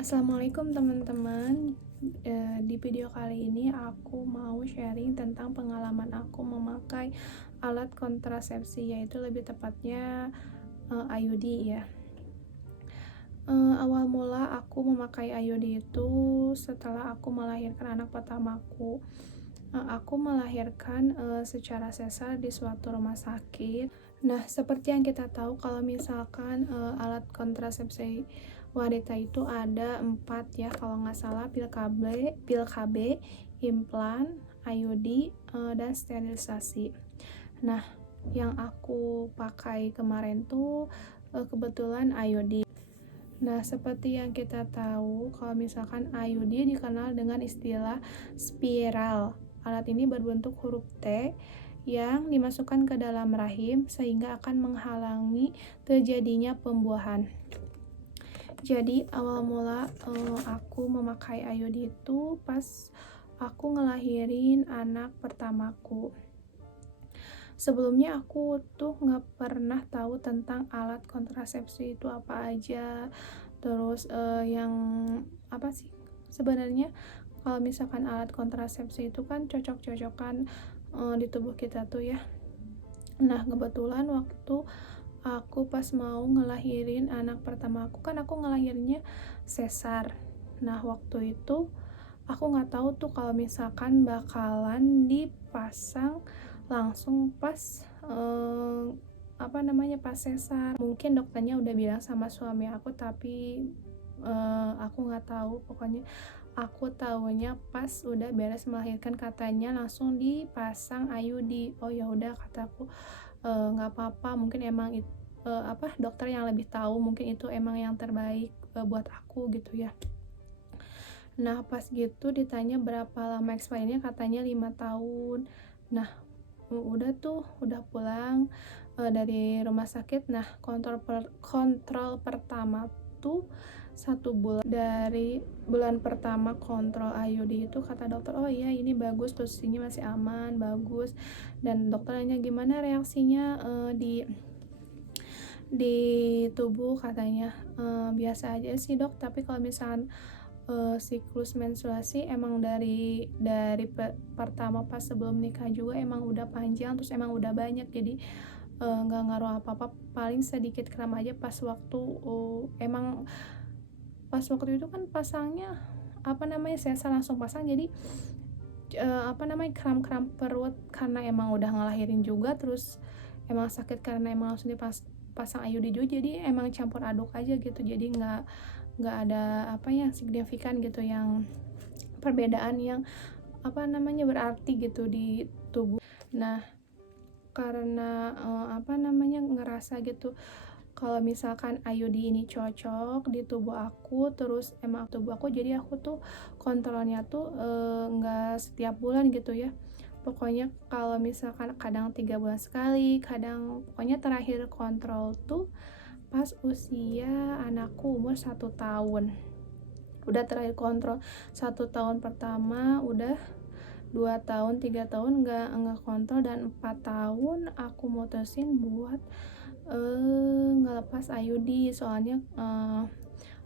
Assalamualaikum teman-teman. Di video kali ini aku mau sharing tentang pengalaman aku memakai alat kontrasepsi, yaitu lebih tepatnya IUD ya. Awal mula aku memakai IUD itu setelah aku melahirkan anak pertamaku. Aku melahirkan secara sesar di suatu rumah sakit. Nah, seperti yang kita tahu kalau misalkan alat kontrasepsi wanita itu ada 4 ya, kalau nggak salah, pil KB, implan, IUD, dan sterilisasi. Nah, yang aku pakai kemarin tuh kebetulan IUD. Nah, seperti yang kita tahu, kalau misalkan IUD dikenal dengan istilah spiral. Alat ini berbentuk huruf T yang dimasukkan ke dalam rahim sehingga akan menghalangi terjadinya pembuahan. Jadi, awal mula aku memakai IUD itu pas aku ngelahirin anak pertamaku. Sebelumnya aku tuh nggak pernah tahu tentang alat kontrasepsi itu apa aja, terus yang apa sih sebenarnya kalau misalkan alat kontrasepsi itu kan cocok-cocokan di tubuh kita tuh ya. Nah, kebetulan waktu aku pas mau ngelahirin anak pertama aku, kan aku ngelahirinnya sesar. Nah, waktu itu aku nggak tahu tuh kalau misalkan bakalan dipasang langsung pas pas sesar. Mungkin dokternya udah bilang sama suami aku, tapi aku nggak tahu. Pokoknya aku tahunya pas udah beres melahirkan, katanya langsung dipasang IUD. Oh ya udah, kataku, nggak apa-apa, mungkin emang dokter yang lebih tahu, mungkin itu emang yang terbaik buat aku gitu ya. Nah, pas gitu ditanya berapa lama expirednya, katanya 5 tahun. Nah, udah pulang dari rumah sakit. Nah, kontrol pertama tuh 1 bulan. Dari bulan pertama kontrol IUD itu kata dokter, oh iya ini bagus, posisinya masih aman, bagus. Dan dokter nanya gimana reaksinya di tubuh, katanya biasa aja sih dok, tapi kalau misalkan siklus menstruasi emang dari pertama pas sebelum nikah juga emang udah panjang, terus emang udah banyak, jadi nggak ngaruh apa-apa, paling sedikit kram aja pas waktu itu kan pasangnya sesar langsung pasang, jadi kram-kram perut karena emang udah ngelahirin juga, terus emang sakit karena emang langsung dipasang IUD juga, jadi emang campur aduk aja gitu, jadi nggak ada signifikan gitu, yang perbedaan yang berarti gitu di tubuh. Nah, karena ngerasa gitu kalau misalkan IUD ini cocok di tubuh aku, terus emang tubuh aku, jadi aku tuh kontrolnya tuh nggak setiap bulan gitu ya, pokoknya kalau misalkan kadang 3 bulan sekali, kadang pokoknya terakhir kontrol tuh pas usia anakku umur 1 tahun. Udah terakhir kontrol 1 tahun pertama, udah 2 tahun 3 tahun nggak kontrol, dan 4 tahun aku mutusin buat ngelepas IUD. Soalnya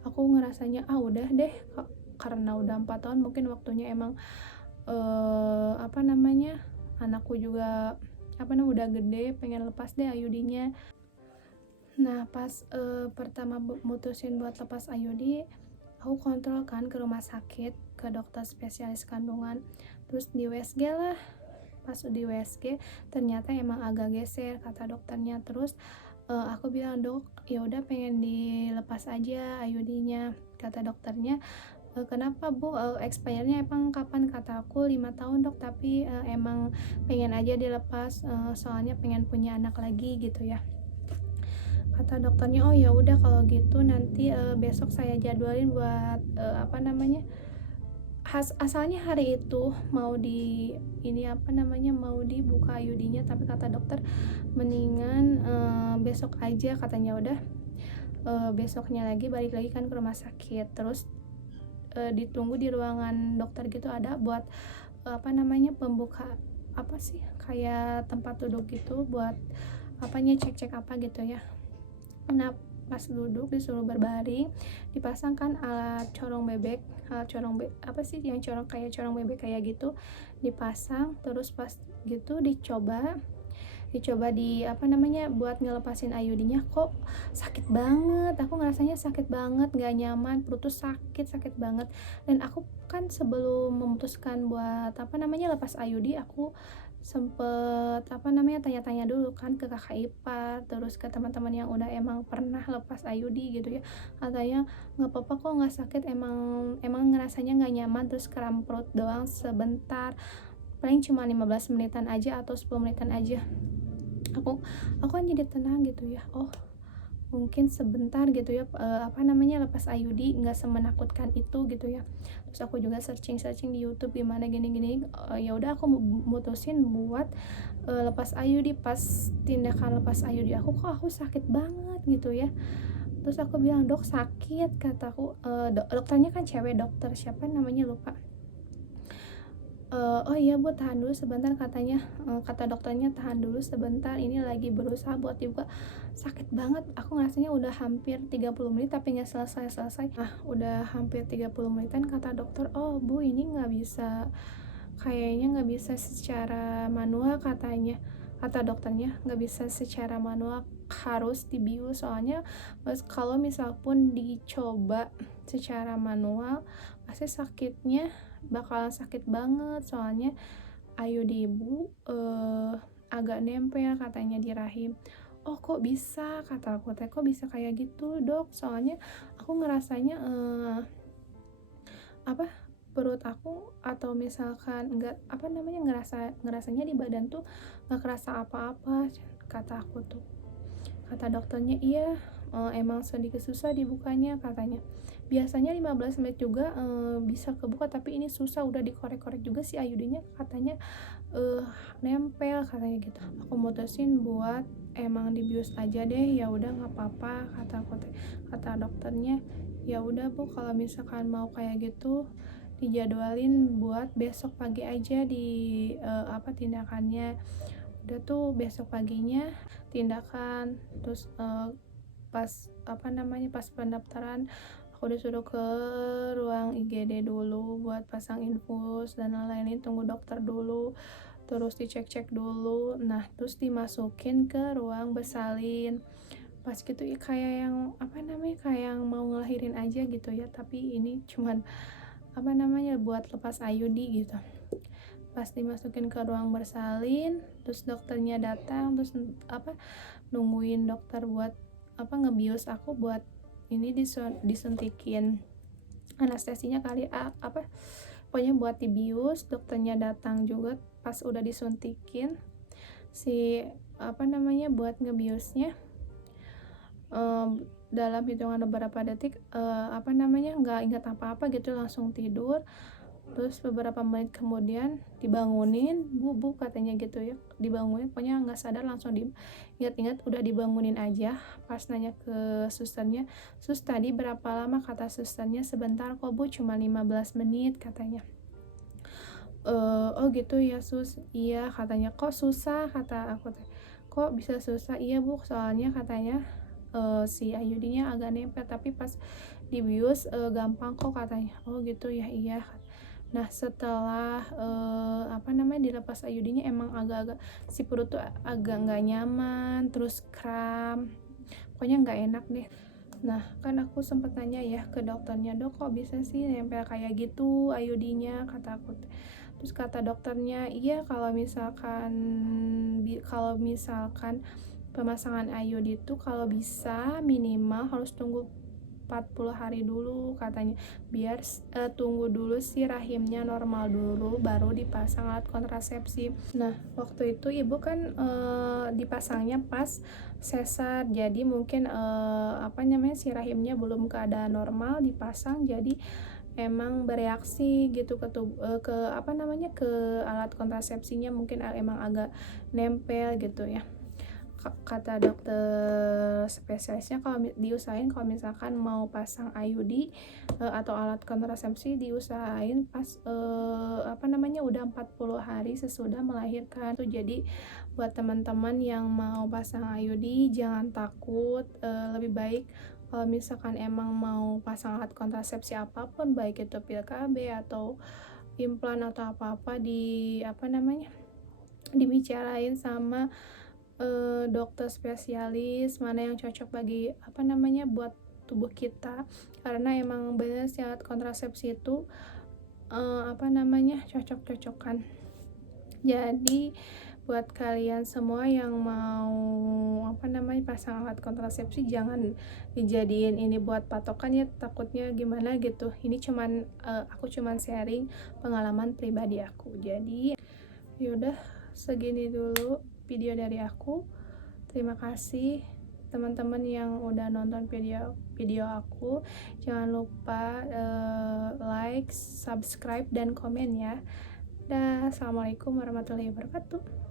aku ngerasanya udah deh, karena udah 4 tahun mungkin waktunya emang anakku juga udah gede, pengen lepas deh IUD-nya. Nah, pas pertama mutusin buat lepas IUD, aku kontrol kan ke rumah sakit, ke dokter spesialis kandungan, terus di USG lah. Pas di USG ternyata emang agak geser kata dokternya. Terus aku bilang, dok ya udah pengen dilepas aja IUD-nya, kata dokternya. Kenapa bu, expire-nya emang kapan? Kata aku 5 tahun dok, tapi emang pengen aja dilepas, soalnya pengen punya anak lagi gitu ya, kata dokternya. Oh ya udah kalau gitu nanti besok saya jadwalin buat asalnya hari itu mau mau dibuka IUD-nya, tapi kata dokter mendingan besok aja, katanya. Udah besoknya lagi balik lagi kan ke rumah sakit, terus ditunggu di ruangan dokter gitu, ada buat pembuka kayak tempat duduk gitu buat cek-cek apa gitu ya. Nah, pas duduk disuruh berbaring, dipasangkan alat corong bebek, apa sih yang kayak corong bebek kayak gitu, dipasang. Terus pas gitu dicoba di apa namanya buat ngelepasin IUD-nya, kok sakit banget, aku ngerasanya sakit banget, nggak nyaman, perut tuh sakit banget. Dan aku kan sebelum memutuskan buat apa namanya lepas IUD, aku sempet apa namanya tanya-tanya dulu kan ke kakak ipar, terus ke teman-teman yang udah emang pernah lepas IUD gitu ya. Katanya nggak apa-apa kok, nggak sakit, emang emang ngerasanya nggak nyaman, terus kram perut doang sebentar, paling cuma 15 menitan aja atau 10 menitan aja. Aku kan jadi tenang gitu ya, oh mungkin sebentar gitu ya, apa namanya lepas IUD nggak semenakutkan itu gitu ya. Terus aku juga searching di YouTube gimana gini-gini, ya udah aku mutusin buat lepas IUD. Pas tindakan lepas IUD aku sakit banget gitu ya. Terus aku bilang, dok sakit, kataku. Dokternya kan cewek, dokter siapa namanya lupa. Oh iya bu, tahan dulu sebentar, katanya. Kata dokternya tahan dulu sebentar, ini lagi berusaha buat dibuka. Sakit banget, aku ngerasanya udah hampir 30 menit tapi nggak selesai. Nah udah hampir 30 menitan, kata dokter, oh bu ini nggak bisa, kayaknya nggak bisa secara manual, kata dokternya nggak bisa secara manual, harus dibius. Soalnya kalau misal pun dicoba secara manual pasti sakitnya bakalan sakit banget, soalnya IUD ibu agak nempel katanya di rahim. Oh kok bisa, kata aku teh, kok bisa kayak gitu dok, soalnya aku ngerasanya apa perut aku atau misalkan enggak apa namanya ngerasanya di badan tuh nggak kerasa apa-apa, kata aku tuh. Kata dokternya, iya emang sedikit susah dibukanya, katanya. Biasanya 15 menit juga bisa kebuka, tapi ini susah, udah dikorek-korek juga si IUD-nya, katanya nempel, katanya gitu. Aku mutusin buat emang dibius aja deh, ya udah nggak apa-apa, kata dokternya. Ya udah bu, kalau misalkan mau kayak gitu dijadwalin buat besok pagi aja di apa tindakannya. Udah tuh besok paginya tindakan. Terus pas apa namanya pas pendaftaran aku disuruh ke ruang IGD dulu buat pasang infus dan lain-lain, tunggu dokter dulu, terus dicek-cek dulu. Nah terus dimasukin ke ruang bersalin. Pas gitu ya kayak yang apa namanya kayak yang mau ngelahirin aja gitu ya, tapi ini cuman apa namanya buat lepas IUD gitu. Pas dimasukin ke ruang bersalin, terus dokternya datang, terus apa nungguin dokter buat apa ngebius aku buat ini disuntikin anestesinya kali apa pokoknya buat dibius. Dokternya datang juga pas udah disuntikin si apa namanya buat ngebiusnya. Dalam hitungan beberapa detik apa namanya nggak ingat apa-apa gitu, langsung tidur. Terus beberapa menit kemudian dibangunin, bu katanya gitu ya, dibangunin, pokoknya nggak sadar, langsung diingat-ingat udah dibangunin aja. Pas nanya ke susternya, sus tadi berapa lama, kata susternya sebentar kok bu, cuma 15 menit katanya. Oh gitu ya sus, iya katanya. Kok susah, kata aku teh, kok bisa susah? Iya bu, soalnya katanya si IUD-nya agak nempel, tapi pas dibius gampang kok, katanya. Oh gitu ya, iya. Nah setelah apa namanya dilepas IUD-nya emang agak-agak si perut tuh agak nggak nyaman, terus kram, pokoknya nggak enak deh. Nah kan aku sempet tanya ya ke dokternya, dok kok bisa sih nempel kayak gitu IUD-nya, kata aku. Terus kata dokternya, iya kalau misalkan pemasangan IUD itu kalau bisa minimal harus tunggu 40 hari dulu, katanya, biar tunggu dulu si rahimnya normal dulu baru dipasang alat kontrasepsi. Nah waktu itu ibu kan dipasangnya pas sesar, jadi mungkin apa namanya si rahimnya belum keadaan normal dipasang, jadi emang bereaksi gitu ke apa namanya ke alat kontrasepsinya, mungkin emang agak nempel gitu ya. kata dokter spesialisnya kalau diusahain kalau misalkan mau pasang IUD atau alat kontrasepsi diusahain pas udah 40 hari sesudah melahirkan. Jadi buat teman-teman yang mau pasang IUD jangan takut, lebih baik kalau misalkan emang mau pasang alat kontrasepsi apapun, baik itu pil KB atau implan atau apa-apa, dibicarain sama dokter spesialis mana yang cocok bagi buat tubuh kita, karena emang bener sih alat kontrasepsi itu cocok-cocokan. Jadi buat kalian semua yang mau pasang alat kontrasepsi jangan dijadiin ini buat patokan ya, takutnya gimana gitu. Ini aku cuman sharing pengalaman pribadi aku. Jadi yaudah, segini dulu video dari aku. Terima kasih teman-teman yang udah nonton video aku. Jangan lupa like, subscribe, dan komen ya. Dah, assalamualaikum warahmatullahi wabarakatuh.